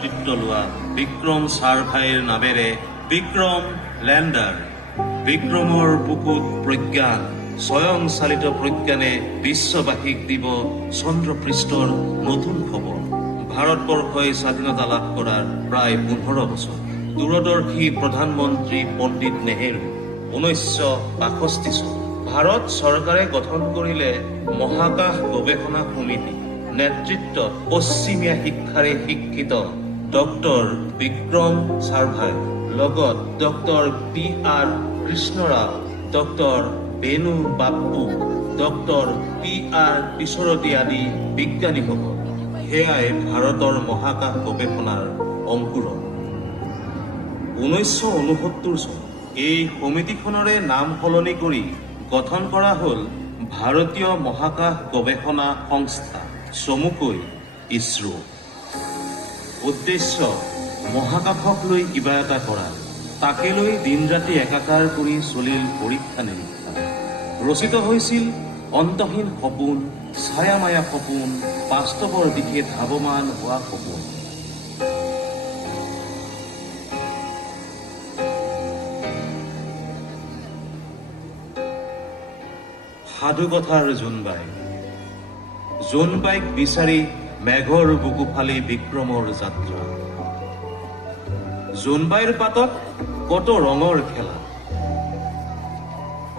নেতৃত্ব লোৱা বিক্ৰম ছাৰভাইৰ নামেৰে বিক্ৰম লেণ্ডাৰ, বিক্ৰমৰ বুকুত প্ৰজ্ঞান, স্বয়ংচালিত প্ৰজ্ঞানে বিশ্ববাসীক দিব চন্দ্ৰপৃষ্ঠৰ নতুন খবৰ। ভাৰতবৰ্ষই স্বাধীনতা লাভ কৰাৰ প্ৰায় 15 বছৰ। দূৰদৰ্শী প্ৰধানমন্ত্ৰী পণ্ডিত নেহেৰু 1962 চন। ভাৰত চৰকাৰে গঠন কৰিলে মহাকাশ গৱেষণা সমিতি। নেতৃত্বত পশ্চিমীয়া শিক্ষাৰে শিক্ষিত ডক্টৰ বিক্ৰম ছাৰভাই, লগত doctor PR Krishnarao, doctor Venu Bappu, doctor PR Pisharoty আদি বিজ্ঞানীসকল। সেয়াই ভাৰতৰ মহাকাশ গৱেষণাৰ অংকুৰণ। 1969 চন এই সমিতিখনৰে নাম সলনি কৰি গঠন কৰা হ'ল ভাৰতীয় মহাকাশ গৱেষণা সংস্থা, চমুকৈ ইছৰো। উদ্দেশ্য মহাকাশক লৈ কিবা এটা কৰা, তাকে লৈ দিন ৰাতি একাকাৰ কৰি চলিল পৰীক্ষা নিৰীক্ষা। ৰচিত হৈছিল অন্তহীন সপোন, ছায়ামায়া সপোন, বাস্তৱৰ দিশে ধাৱমান হোৱা সপোন। সাধুকথাৰ জোনবাইক বিচাৰি মেঘৰ বুকু ফালি বিক্ৰমৰ যাত্ৰা। জোনবাইৰ পাতত কত ৰঙৰ খেলা,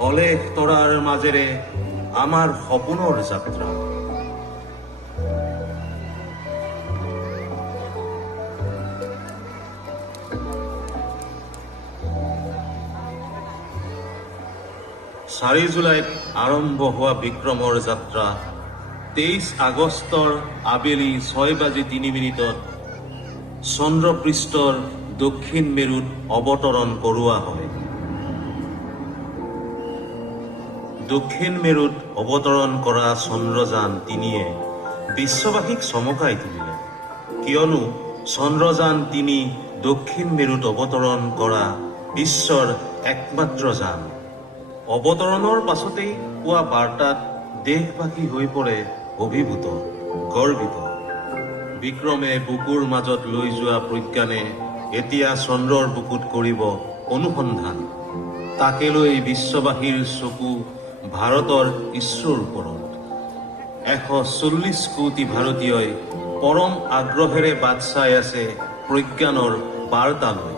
অলেখ তৰাৰ মাজেৰে আমাৰ সপোনৰ যাত্ৰা। জুলাইত আৰম্ভ হোৱা বিক্ৰমৰ যাত্ৰা 23 আগষ্টৰ আবেলি 6:03 চন্দ্ৰপৃষ্ঠৰ দক্ষিণ মেৰুত অৱতৰণ কৰোৱা হয়। দক্ষিণ মেৰুত অৱতৰণ কৰা চন্দ্ৰযান 3 বিশ্ববাসীক চমকাই তুলিলে। কিয়নো চন্দ্ৰযান 3 দক্ষিণ মেৰুত অৱতৰণ কৰা বিশ্বৰ একমাত্ৰ যান। অৱতৰণৰ পাছতেই পোৱা বাৰ্তাত দেশবাসী হৈ পৰে অভিভূত, গৰ্বিত। বিক্ৰমে বুকুৰ মাজত লৈ যোৱা প্ৰজ্ঞানে এতিয়া চন্দ্ৰৰ বুকুত কৰিব অনুসন্ধান। তাকে লৈ বিশ্ববাসীৰ চকু ভাৰতৰ ইছৰোৰ ওপৰত। 140 কোটি ভাৰতীয়ই পৰম আগ্ৰহেৰে বাট চাই আছে প্ৰজ্ঞানৰ বাৰ্তালৈ।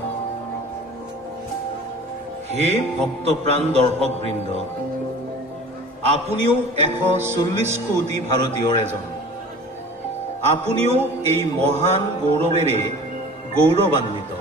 হে ভক্তপ্ৰাণ দৰ্শকবৃন্দ, আপুনিও 140 কোটি ভাৰতীয়ৰ এজন। আপুনিও এই মহান গৌৰৱেৰে গৌৰৱান্বিত।